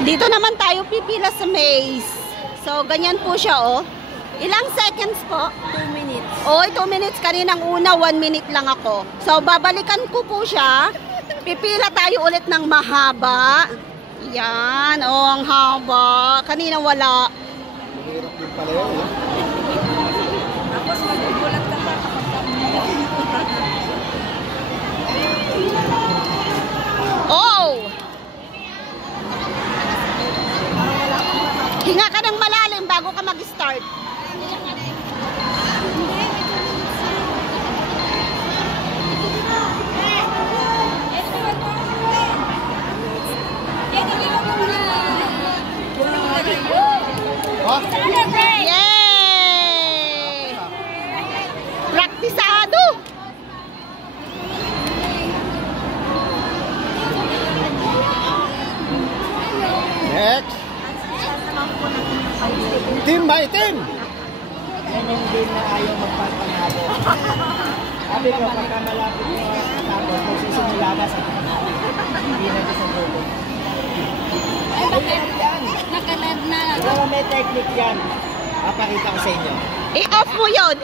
Dito naman tayo pipila sa maze. So, ganyan po siya, oh. Ilang seconds po? 2 minutes. Oh, 2 minutes. Kaninang una, 1 minute lang ako. So, babalikan ko po siya. Pipila tayo ulit ng mahaba. Yan. Oh, ang haba. Kanina wala. Mahirap din pala yun, eh. Tapos magugulat ka pa kapag Oh! Hinga ka ng malalim bago ka mag-start. Yay! Praktisado! Next. Team by team. Yan yung game na ayaw magpapanalo. Sabi ko, pagka malapit mo katapos, magsisimula ka sa hindi na sa dulo. Ay, bakit? nakalad na. Pero may technique yan. Papakita ko sa inyo. I-off mo yun!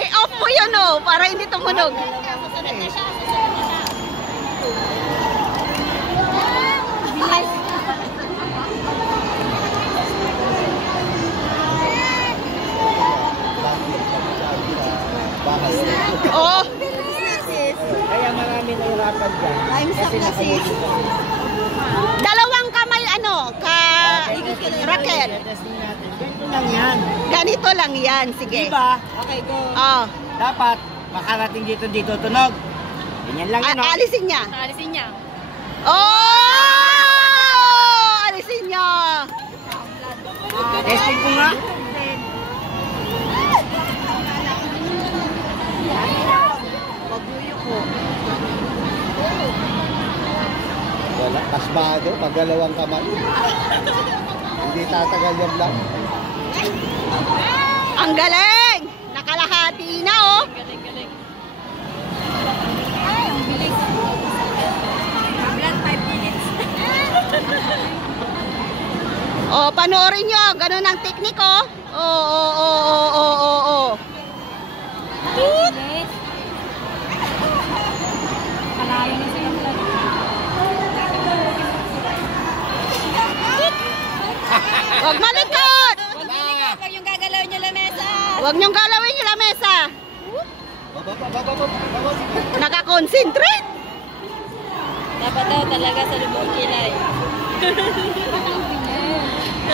I-off mo yun, oh, para hindi tumunog. Susunod na siya. Susunod na siya. Bilis. Oh! Kaya marami nahirapan dyan. Kasi nakamuli ko. Dalawang kamay, ano, Raquel. Testing natin. Ganito lang yan. Ganito lang yan, sige. Diba? Okay, go. Oh. Dapat makarating dito tunog. Ganyan lang yun, no? Alisin niya. Alisin niya. Oh! Alisin niya. Testing ko nga. Wala, pasbado, paggalawang kamay. Hindi tatagal yan lang. Ang galing! Nakalahati na, oh. Galing, galing. Ay, ang bilis. Kablan 5 minutes. Oh, panoorin nyo. Ganun ang teknik, oh. Oh. Bilis. Kalayo na sila pala. Huwag malikot! Huwag yung gagalaw niyo lamesa. Huwag nyong galawin yung lamesa. Nakakonsentrate. Dapat daw talaga sa lubong kilay.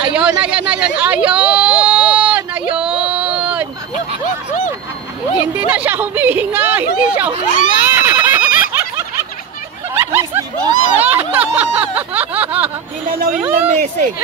Ayun. Hindi na siya humihinga. At least, di ba? Kilalaw yung lamesa eh.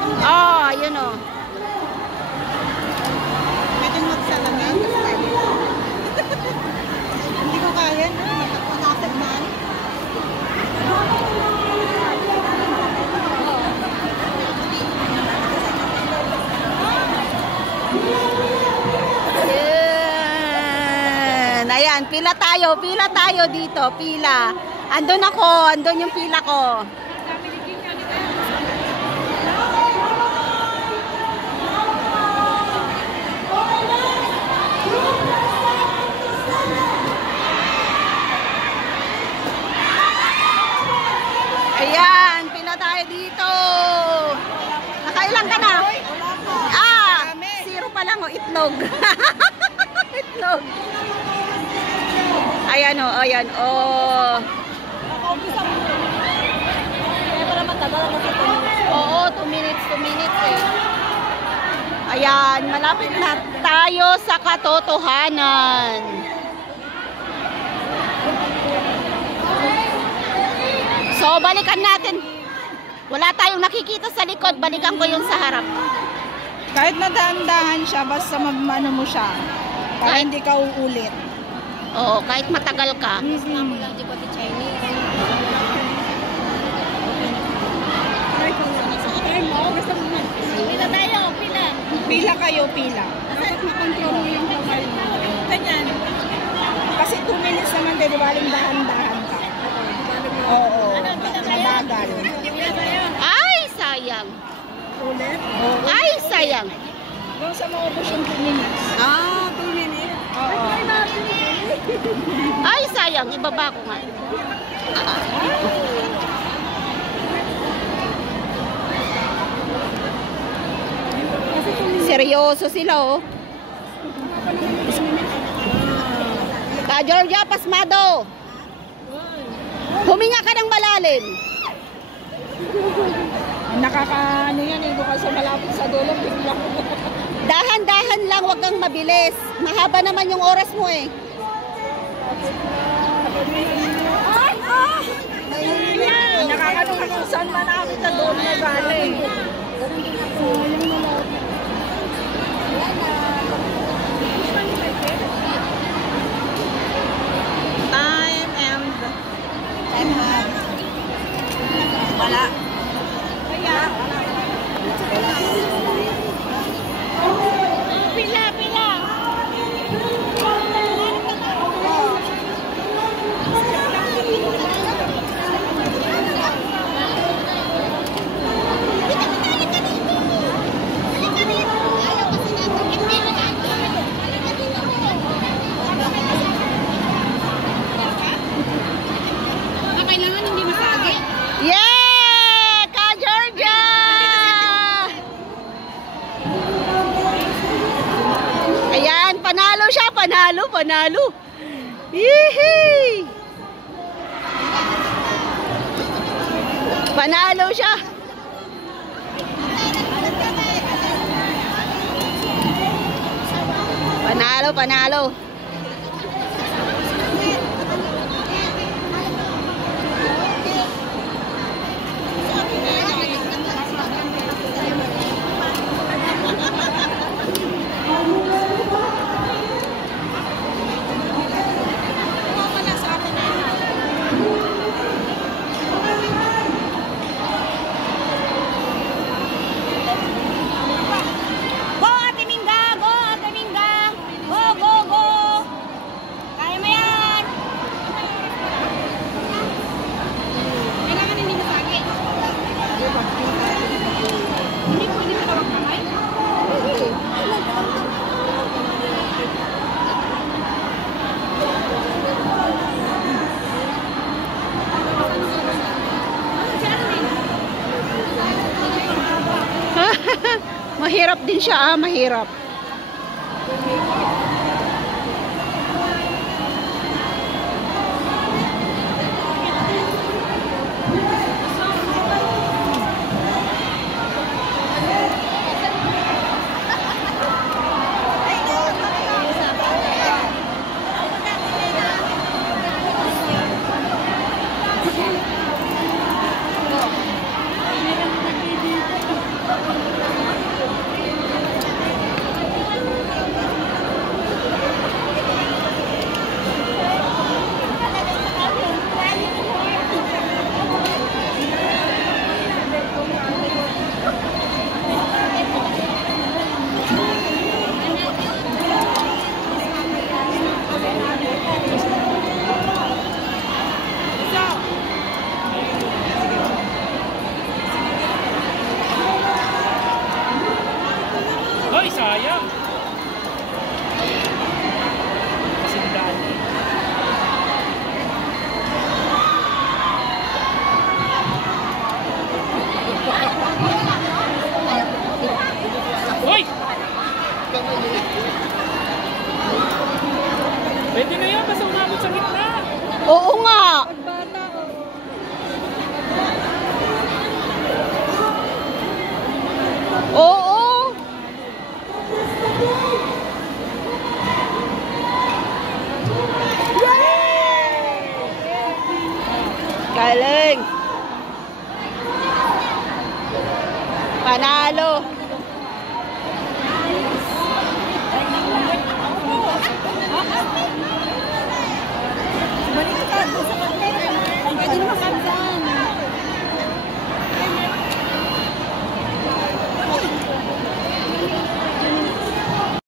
Oh, ayun oh. Pwede magsalamin. Hindi ko kaya. Nakasag man. Ayan. Ayan, pila tayo dito, pila. Andun ako, andun yung pila ko. Ayan, pila tayo dito. Nakailan ka na? Ah, 0 pa lang oh, itlog. Itlog. Ayan oh, ayan oh. Kaya para matagal na sa Oo, 2 minutes eh. Ayan, malapit na tayo sa katotohanan. So, balikan natin. Wala tayong nakikita sa likod, balikan ko yung sa harap. Kahit nadahan-dahan siya, basta mag-ano mo siya. Para Kahit- hindi ka uulit. Oo, kahit matagal ka. Ako lang di pati Chinese. Pila tayo, pila. Pila kayo, pila. Dapat makontrol mo yung mobile mo. Ganyan. Kasi 2 minutes naman, di ba, dahan-dahan ka. Oo, mabagal. Pila tayo. Ay, sayang. Ulit? Ay, sayang. Doon sa maubos yung 2 minutes. Ah, 2 minutes. Oo. Ay, sayang. Ibaba ko nga. Seryoso sila, oh. Ka Georgia, pasmado. Huminga ka ng malalim. Nakakaano yan, eh. Kasi malapit sa dulo, bigla ko. Dahan-dahan lang, wag kang mabilis. Mahaba naman yung oras mo, eh. Nakakaano kung saan malapit sa dulo na galing. Time and... Time and... Wala. Pila, pila. Kailangan hindi masagi. Yeah! Ka Georgia! Ayan, panalo siya, panalo. Yehey! Panalo siya. Panalo. Go, Ate Mingga! Go, Ate Mingga! Go! Kaya mo yan! Kailangan hindi masagi. Hindi pwede matawag kamay? Mahirap din siya, mahirap. Ay, sayang. Kasindaan eh. Uy! Pwede na yan, basta umabot sa gitna. Oo nga. Oo. Galing. Panalo. Balik ka doon sa kanila. Pwede naman kanila.